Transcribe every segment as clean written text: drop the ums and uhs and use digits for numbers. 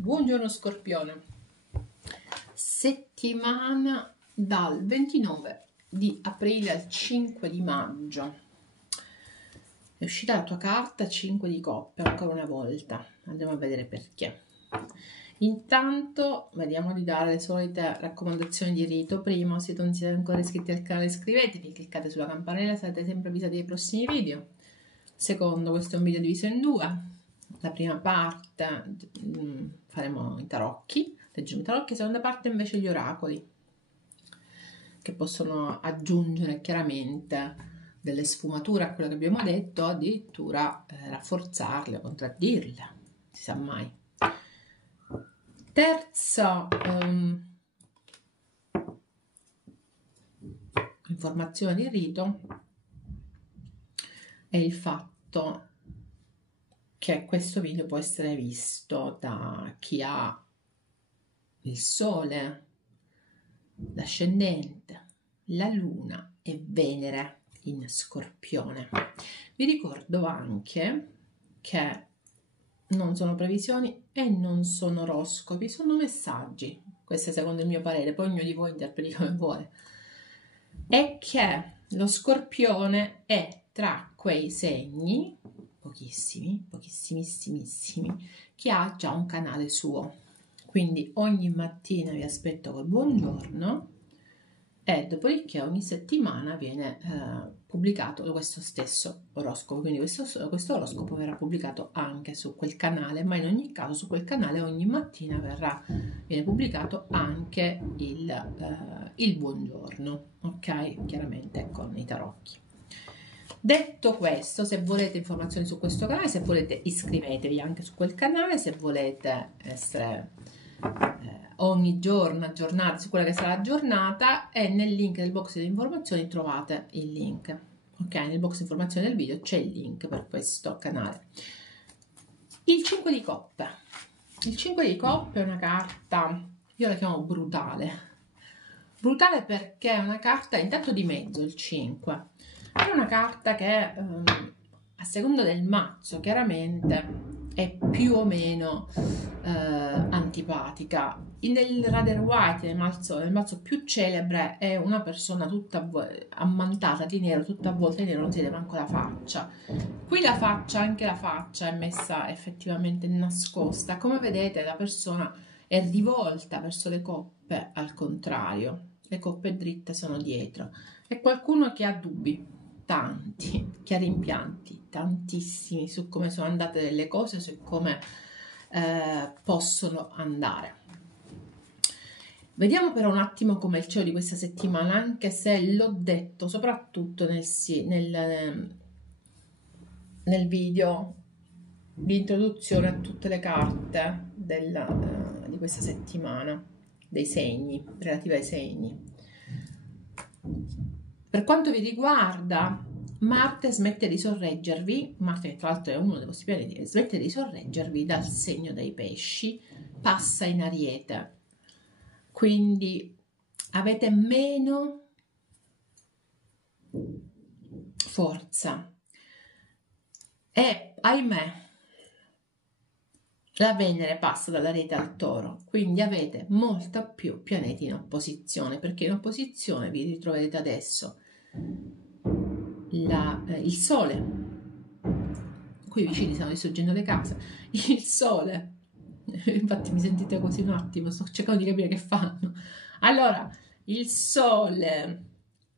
Buongiorno Scorpione, settimana dal 29 di aprile al 5 di maggio. È uscita la tua carta 5 di coppe ancora una volta, andiamo a vedere perché. Intanto vediamo di dare le solite raccomandazioni di rito. Primo, se non siete ancora iscritti al canale iscrivetevi, cliccate sulla campanella, sarete sempre avvisati dei prossimi video. Secondo, questo è un video diviso in due. La prima parte faremo i tarocchi, leggeremo i tarocchi, la seconda parte invece gli oracoli, che possono aggiungere chiaramente delle sfumature a quello che abbiamo detto, addirittura rafforzarle o contraddirle, si sa mai. Terza informazione di rito è il fatto che questo video può essere visto da chi ha il sole, l'ascendente, la luna e Venere in Scorpione. Vi ricordo anche che non sono previsioni e non sono oroscopi, sono messaggi, questo è secondo il mio parere, poi ognuno di voi interpreti come vuole, e che lo Scorpione è tra quei segni, pochissimi, pochissimissimissimi, che ha già un canale suo. Quindi ogni mattina vi aspetto col buongiorno e dopodiché ogni settimana viene pubblicato questo stesso oroscopo. Quindi questo oroscopo verrà pubblicato anche su quel canale, ma in ogni caso su quel canale ogni mattina viene pubblicato anche il buongiorno, ok? Chiaramente con i tarocchi. Detto questo, se volete informazioni su questo canale, se volete iscrivetevi anche su quel canale, se volete essere ogni giorno aggiornati su quella che sarà la giornata, e nel link del box di informazioni trovate il link, ok? Nel box di informazioni del video c'è il link per questo canale. Il 5 di coppe. Il 5 di coppe è una carta, io la chiamo brutale. Brutale perché è una carta intanto di mezzo, il 5. È una carta che a seconda del mazzo chiaramente è più o meno antipatica. Nel Rider White, nel mazzo più celebre, è una persona tutta ammantata di nero, tutta avvolta di nero, non si vede manco la faccia. Qui la faccia, anche la faccia è messa effettivamente nascosta. Come vedete la persona è rivolta verso le coppe al contrario. Le coppe dritte sono dietro. È qualcuno che ha dubbi, tanti, che ha rimpianti, tantissimi, su come sono andate delle cose, su come possono andare. Vediamo però un attimo com'è il cielo di questa settimana, anche se l'ho detto soprattutto nel video di introduzione a tutte le carte di questa settimana, dei segni, relative ai segni. Per quanto vi riguarda, Marte smette di sorreggervi, Marte che tra l'altro è uno dei vostri pianeti, smette di sorreggervi dal segno dei pesci, passa in Ariete, quindi avete meno forza e ahimè la Venere passa dall'Ariete al Toro, quindi avete molta più pianeti in opposizione, perché in opposizione vi ritroverete adesso il Sole, qui vicini stanno distruggendo le case, il Sole, infatti mi sentite così un attimo, sto cercando di capire che fanno. Allora, il Sole,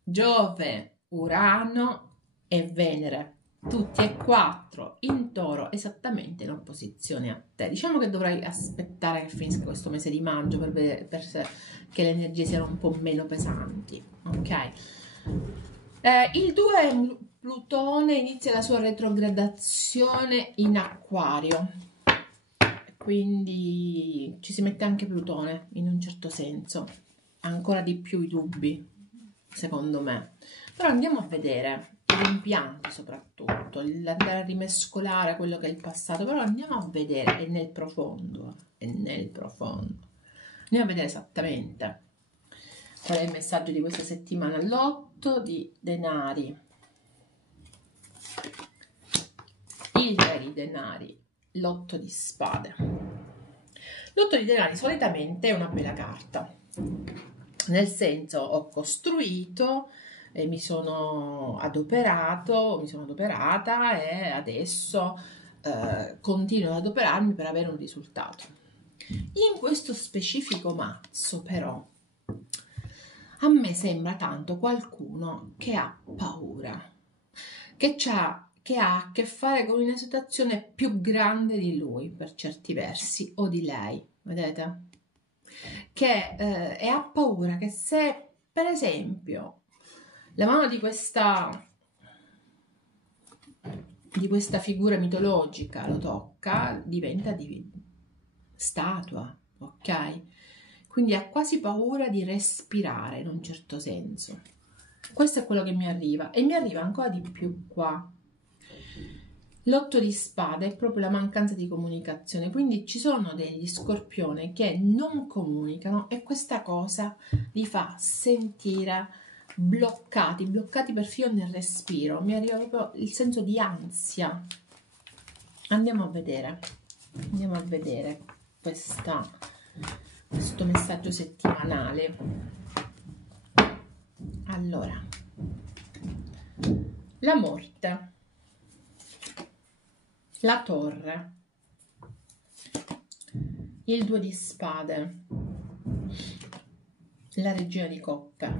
Giove, Urano e Venere, tutti e quattro in Toro, esattamente in opposizione a te. Diciamo che dovrai aspettare che finisca questo mese di maggio per vedere che le energie siano un po' meno pesanti, ok? Il 2 Plutone inizia la sua retrogradazione in Acquario, quindi ci si mette anche Plutone in un certo senso, ancora di più i dubbi secondo me, però andiamo a vedere gli impianti, soprattutto andare a rimescolare quello che è il passato, però andiamo a vedere, è nel profondo, andiamo a vedere esattamente qual è il messaggio di questa settimana. L'8 di denari, il re di denari, l'8 di spade. L'otto di denari solitamente è una bella carta, nel senso ho costruito e mi sono adoperato, mi sono adoperata e adesso continuo ad adoperarmi per avere un risultato. In questo specifico mazzo però a me sembra tanto qualcuno che ha paura, che ha a che fare con una situazione più grande di lui per certi versi o di lei, vedete? Che e ha paura che se per esempio la mano di questa figura mitologica lo tocca, diventa di statua, ok? Quindi ha quasi paura di respirare in un certo senso. Questo è quello che mi arriva e mi arriva ancora di più qua. L'otto di spade è proprio la mancanza di comunicazione, quindi ci sono degli scorpioni che non comunicano e questa cosa li fa sentire bloccati perfino nel respiro. Mi arriva proprio il senso di ansia. Andiamo a vedere questo messaggio settimanale. Allora, la morte, la torre, il due di spade, la regina di coppe,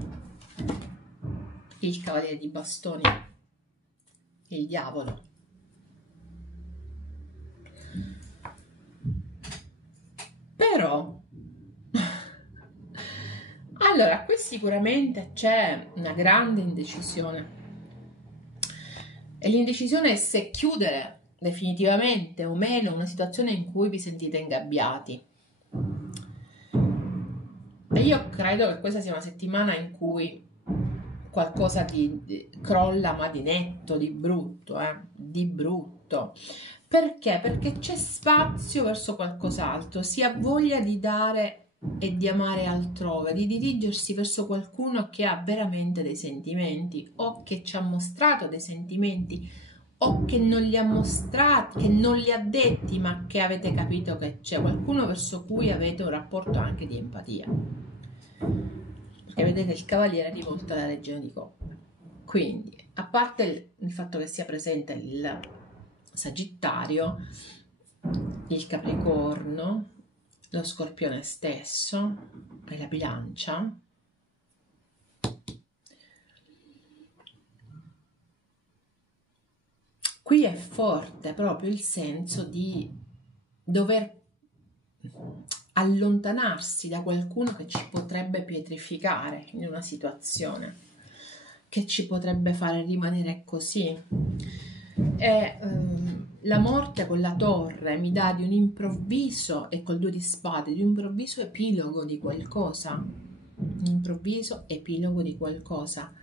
il cavaliere di bastoni, il diavolo. Però allora, qui sicuramente c'è una grande indecisione e l'indecisione è se chiudere definitivamente o meno una situazione in cui vi sentite ingabbiati. E io credo che questa sia una settimana in cui qualcosa crolla, ma di netto, di brutto, di brutto. Perché? Perché c'è spazio verso qualcos'altro, si ha voglia di dare e di amare altrove, di dirigersi verso qualcuno che ha veramente dei sentimenti o che ci ha mostrato dei sentimenti o che non li ha mostrati, che non li ha detti, ma che avete capito che c'è qualcuno verso cui avete un rapporto anche di empatia. Perché vedete il cavaliere è rivolto alla regina di coppe. Quindi, a parte il fatto che sia presente il Sagittario, il Capricorno, lo Scorpione stesso e la Bilancia, qui è forte proprio il senso di dover allontanarsi da qualcuno che ci potrebbe pietrificare in una situazione, che ci potrebbe fare rimanere così. E la morte con la torre mi dà di un improvviso, e col due di spade, di un improvviso epilogo di qualcosa, un improvviso epilogo di qualcosa,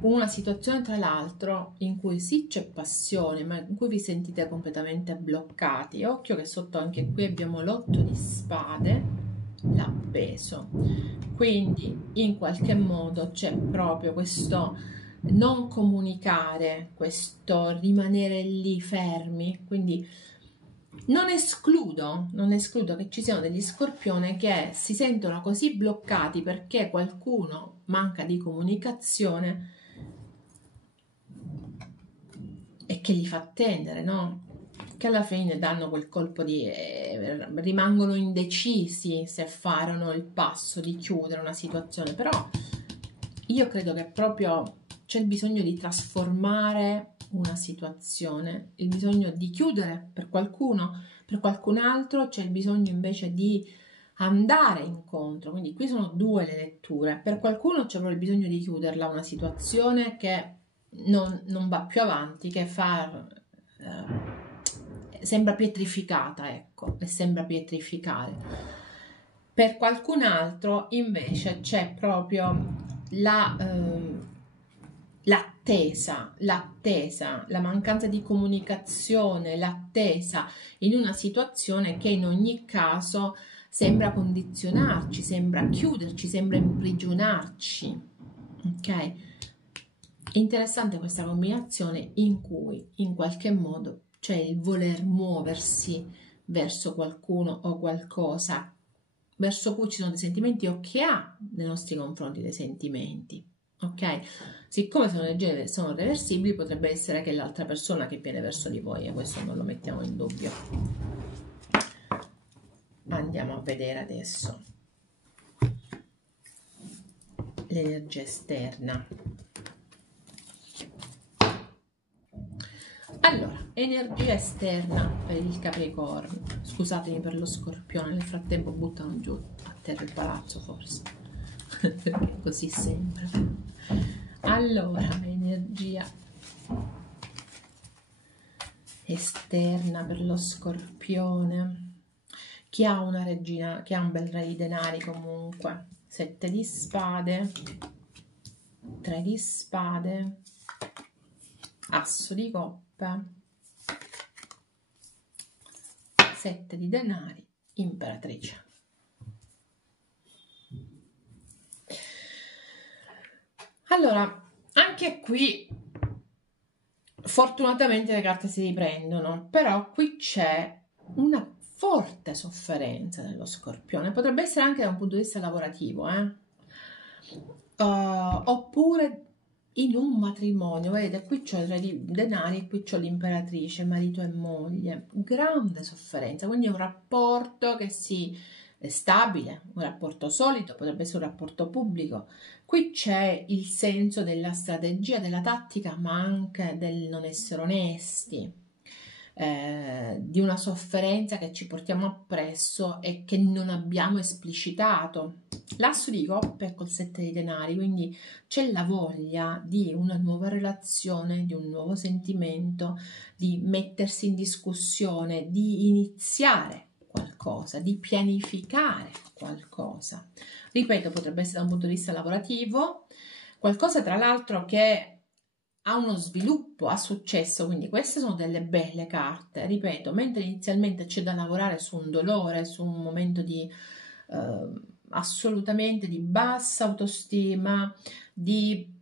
una situazione tra l'altro in cui sì c'è passione, ma in cui vi sentite completamente bloccati. Occhio che sotto anche qui abbiamo l'otto di spade, l'appeso, quindi in qualche modo c'è proprio questo non comunicare, questo rimanere lì fermi. Quindi non escludo che ci siano degli scorpioni che si sentono così bloccati perché qualcuno manca di comunicazione e che li fa attendere, no? Che alla fine danno quel colpo di rimangono indecisi se farono il passo di chiudere una situazione. Però io credo che proprio c'è il bisogno di trasformare una situazione, il bisogno di chiudere per qualcuno, per qualcun altro c'è il bisogno invece di andare incontro. Quindi qui sono due le letture. Per qualcuno c'è proprio il bisogno di chiuderla una situazione che non va più avanti, che sembra pietrificata, ecco, e sembra pietrificare. Per qualcun altro invece c'è proprio l'attesa, la mancanza di comunicazione, l'attesa in una situazione che in ogni caso sembra condizionarci, sembra chiuderci, sembra imprigionarci. Ok? È interessante questa combinazione in cui in qualche modo c'è il voler muoversi verso qualcuno o qualcosa verso cui ci sono dei sentimenti o che ha nei nostri confronti dei sentimenti, ok? Siccome sono energie sono reversibili, potrebbe essere che l'altra persona che viene verso di voi, e questo non lo mettiamo in dubbio. Andiamo a vedere adesso l'energia esterna. Allora, energia esterna per il Capricorno. Scusatemi per lo Scorpione, nel frattempo buttano giù a terra il palazzo forse, perché così sembra. Allora, energia esterna per lo Scorpione. Chi ha una regina, chi ha un bel re di denari comunque. 7 di spade, 3 di spade, asso di coppe, 7 di denari, imperatrice. Allora, anche qui fortunatamente le carte si riprendono, però qui c'è una forte sofferenza dello Scorpione, potrebbe essere anche da un punto di vista lavorativo, oppure in un matrimonio. Vedete, qui c'ho il re di denari e qui c'ho l'imperatrice, marito e moglie, grande sofferenza, quindi è un rapporto che è stabile, un rapporto solido, potrebbe essere un rapporto pubblico. Qui c'è il senso della strategia, della tattica, ma anche del non essere onesti, di una sofferenza che ci portiamo appresso e che non abbiamo esplicitato. L'asso di coppe col 7 di denari, quindi c'è la voglia di una nuova relazione, di un nuovo sentimento, di mettersi in discussione, di iniziare qualcosa, di pianificare qualcosa. Ripeto, potrebbe essere da un punto di vista lavorativo, qualcosa tra l'altro che ha uno sviluppo, ha successo, quindi queste sono delle belle carte. Ripeto, mentre inizialmente c'è da lavorare su un dolore, su un momento di assolutamente di bassa autostima, di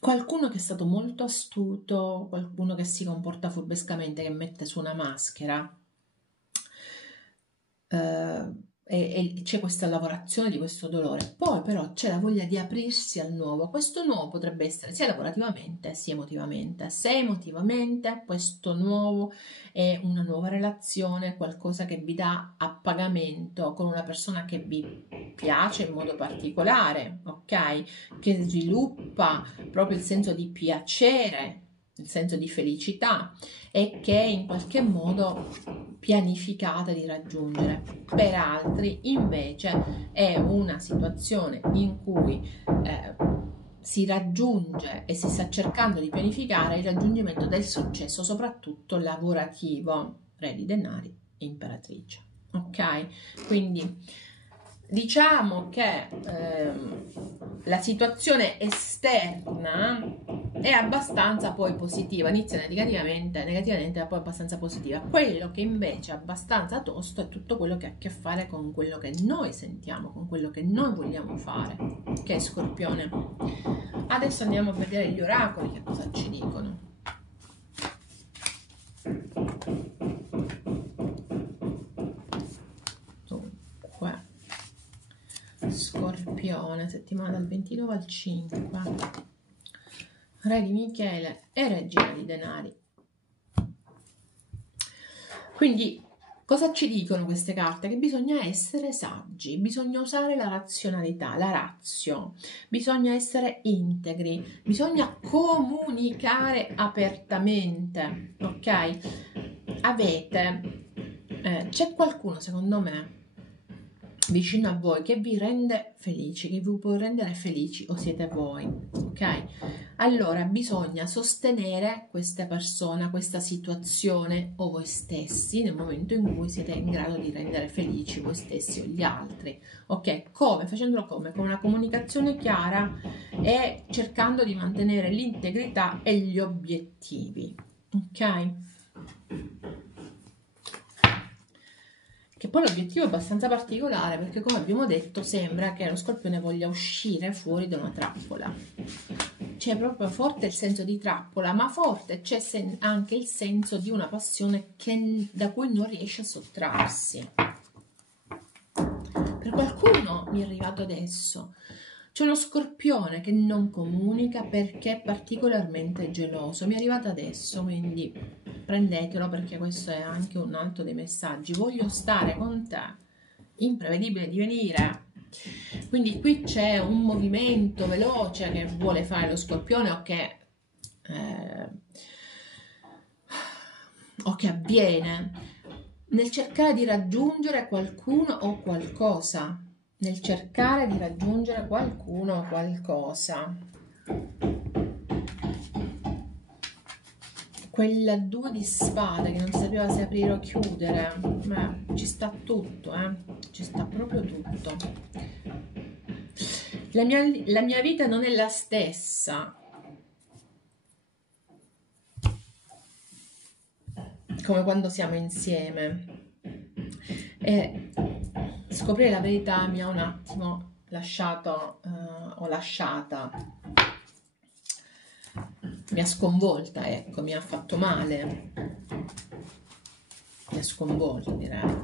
qualcuno che è stato molto astuto, qualcuno che si comporta furbescamente, che mette su una maschera, e c'è questa lavorazione di questo dolore. Poi però c'è la voglia di aprirsi al nuovo. Questo nuovo potrebbe essere sia lavorativamente sia emotivamente. Se emotivamente questo nuovo è una nuova relazione, qualcosa che vi dà appagamento con una persona che vi piace in modo particolare, ok? Che sviluppa proprio il senso di piacere, il senso di felicità, e che in qualche modo pianificate di raggiungere. Per altri invece è una situazione in cui si raggiunge e si sta cercando di pianificare il raggiungimento del successo, soprattutto lavorativo. Re di denari e imperatrice, ok? Quindi diciamo che la situazione esterna è abbastanza poi positiva, inizia negativamente, ma poi abbastanza positiva. Quello che invece è abbastanza tosto è tutto quello che ha a che fare con quello che noi sentiamo, con quello che noi vogliamo fare, che è Scorpione. Adesso andiamo a vedere gli oracoli che cosa ci dicono. Dunque, Scorpione, settimana dal 29 al 5. Re di Michele e regina di denari. Quindi cosa ci dicono queste carte? Che bisogna essere saggi, bisogna usare la razionalità, la ratio, bisogna essere integri, bisogna comunicare apertamente, ok? C'è qualcuno secondo me vicino a voi che vi rende felici, che vi può rendere felici, o siete voi, ok? Allora bisogna sostenere questa persona, questa situazione o voi stessi nel momento in cui siete in grado di rendere felici voi stessi o gli altri, ok? Come? Facendolo come? Con una comunicazione chiara e cercando di mantenere l'integrità e gli obiettivi, ok? Che poi l'obiettivo è abbastanza particolare perché, come abbiamo detto, sembra che lo Scorpione voglia uscire fuori da una trappola. c'è proprio forte il senso di trappola, ma forte c'è anche il senso di una passione da cui non riesce a sottrarsi. Per qualcuno mi è arrivato adesso. C'è uno scorpione che non comunica perché è particolarmente geloso. Mi è arrivato adesso, quindi prendetelo, perché questo è anche un altro dei messaggi. Voglio stare con te, imprevedibile divenire. Quindi qui c'è un movimento veloce che vuole fare lo scorpione o che avviene nel cercare di raggiungere qualcuno o qualcosa. Nel cercare di raggiungere qualcuno o qualcosa. Quella 2 di spade che non sapeva se aprire o chiudere, ma ci sta tutto, ci sta proprio tutto. La mia vita non è la stessa. Come quando siamo insieme. E scoprire la verità mi ha un attimo lasciato, o lasciata, mi ha sconvolta, ecco, mi ha fatto male, mi ha sconvolto, direi.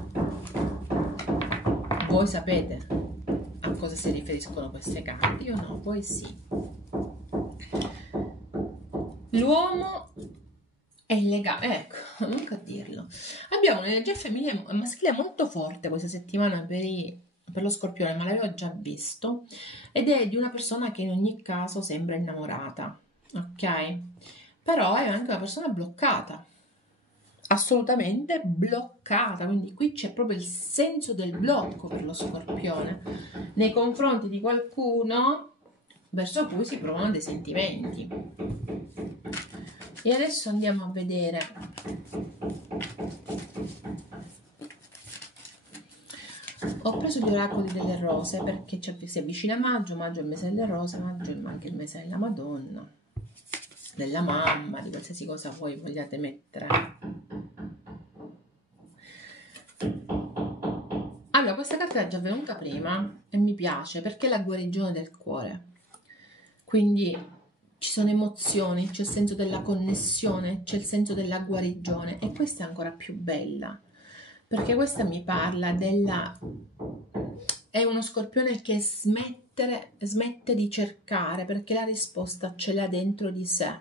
Voi sapete a cosa si riferiscono queste carte? Io no, voi sì. L'uomo è il legame, ecco, non a dirlo. Abbiamo un'energia femminile e maschile molto forte questa settimana per lo scorpione, ma l'avevo già visto, ed è di una persona che in ogni caso sembra innamorata, ok? Però è anche una persona bloccata, assolutamente bloccata, quindi qui c'è proprio il senso del blocco per lo scorpione nei confronti di qualcuno verso cui si provano dei sentimenti. E adesso andiamo a vedere ho preso gli oracoli delle rose perché si avvicina maggio è il mese delle rose, maggio è anche il mese della Madonna, della mamma, di qualsiasi cosa voi vogliate mettere. Allora, questa carta è già venuta prima e mi piace perché è la guarigione del cuore, quindi ci sono emozioni, c'è il senso della connessione, c'è il senso della guarigione, e questa è ancora più bella perché questa mi parla è uno scorpione che smette di cercare perché la risposta ce l'ha dentro di sé.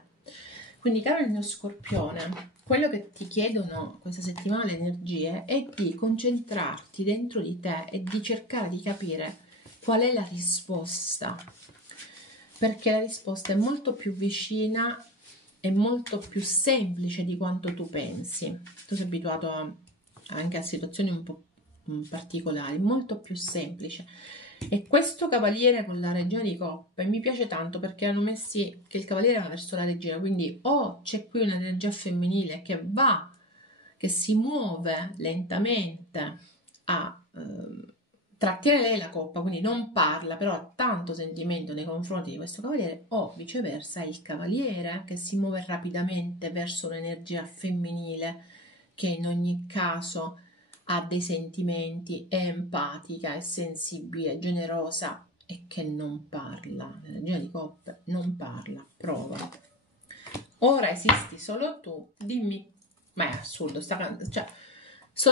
Quindi, caro il mio scorpione, quello che ti chiedono questa settimana le energie è di concentrarti dentro di te e di cercare di capire qual è la risposta, perché la risposta è molto più vicina e molto più semplice di quanto tu pensi. Tu sei abituato anche a situazioni un po' particolari, molto più semplice. E questo cavaliere con la regina di coppe mi piace tanto perché hanno messi che il cavaliere va verso la regina, quindi o c'è qui un'energia femminile che si muove lentamente trattiene lei la coppa, quindi non parla, però ha tanto sentimento nei confronti di questo cavaliere, o viceversa il cavaliere che si muove rapidamente verso un'energia femminile che in ogni caso ha dei sentimenti, è empatica, è sensibile, è generosa e che non parla. L'energia di coppe non parla, prova. Ora esisti solo tu, dimmi, ma è assurdo,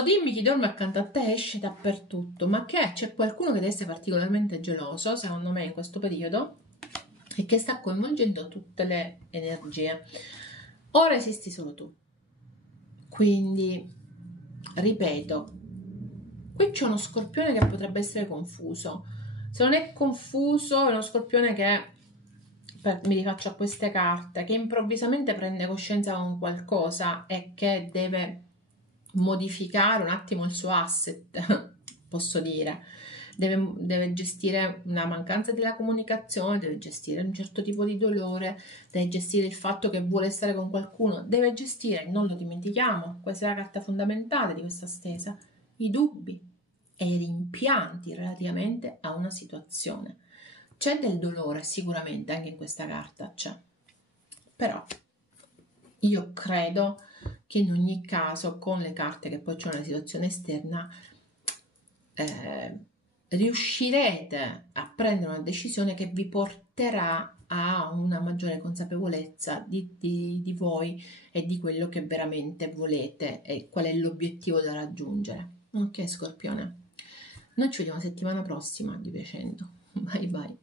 dimmi chi dorme accanto a te esce dappertutto, ma che c'è qualcuno che deve essere particolarmente geloso, secondo me, in questo periodo, e che sta coinvolgendo tutte le energie. Ora esisti solo tu. Quindi, ripeto, qui c'è uno scorpione che potrebbe essere confuso. Se non è confuso, è uno scorpione che, mi rifaccio a queste carte, che improvvisamente prende coscienza con qualcosa e che deve modificare un attimo il suo asset, posso dire. Deve gestire una mancanza della comunicazione, deve gestire un certo tipo di dolore, deve gestire il fatto che vuole stare con qualcuno, deve gestire, non lo dimentichiamo, questa è la carta fondamentale di questa stesa, i dubbi e i rimpianti relativamente a una situazione. C'è del dolore sicuramente anche in questa carta, c'è, però io credo che in ogni caso con le carte che poi c'è una situazione esterna riuscirete a prendere una decisione che vi porterà ha una maggiore consapevolezza di voi e di quello che veramente volete e qual è l'obiettivo da raggiungere. Ok, Scorpione? Noi ci vediamo settimana prossima, Dio piacendo. Bye bye.